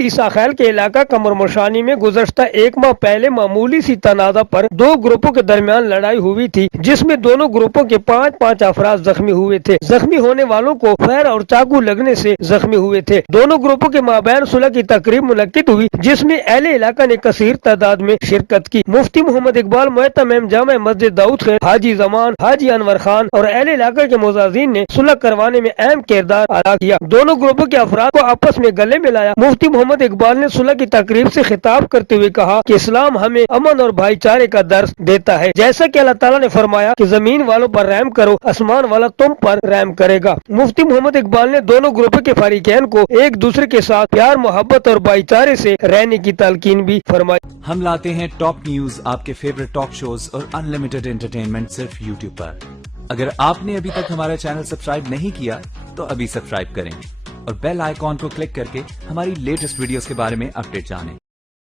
عیسیٰ خیل کے علاقہ کمر مشانی میں گزشتہ ایک ماہ پہلے معمولی سی تنازع پر دو گروپوں کے درمیان لڑائی ہوئی تھی، جس میں دونوں گروپوں کے 5 افراد زخمی ہوئے تھے۔ زخمی ہونے والوں کو فیر اور چاقو لگنے سے زخمی ہوئے تھے۔ دونوں گروپوں کے مابین صلح کی تقریب منعقد ہوئی، جس میں اہل علاقہ نے کثیر تعداد میں شرکت کی۔ مفتی محمد اقبال محتمم جامع مسجد داؤد خیر، حاجی زمان، حاجی انور خان اور اہل علاقہ کے معززین نے صلح کروانے میں اہم کردار ادا کیا۔ دونوں گروپوں کے افراد کو آپس میں گلے ملایا۔ مفتی محمد اقبال نے صلح کی تقریب سے خطاب کرتے ہوئے کہا کہ اسلام ہمیں امن اور بھائی چارے کا درس دیتا ہے، جیسا کہ اللہ تعالیٰ نے فرمایا کہ زمین والوں پر رحم کرو، آسمان والا تم پر رحم کرے گا۔ مفتی محمد اقبال نے دونوں گروپوں کے فریقین کو ایک دوسرے کے ساتھ پیار، محبت اور بھائی چارے سے رہنے کی تلقین بھی فرمائی۔ ہم لاتے ہیں ٹاپ نیوز، آپ کے فیورٹ ٹاک شوز اور انلمیٹڈ انٹرٹینمنٹ صرف یوٹیوب پر۔ اگر آپ نے ابھی تک ہمارا چینل سبسکرائب نہیں کیا تو ابھی سبسکرائب کریں اور بیل آئیکن کو کلک کر کے ہماری لیٹسٹ ویڈیوز کے بارے میں اپڈیٹ جانیں۔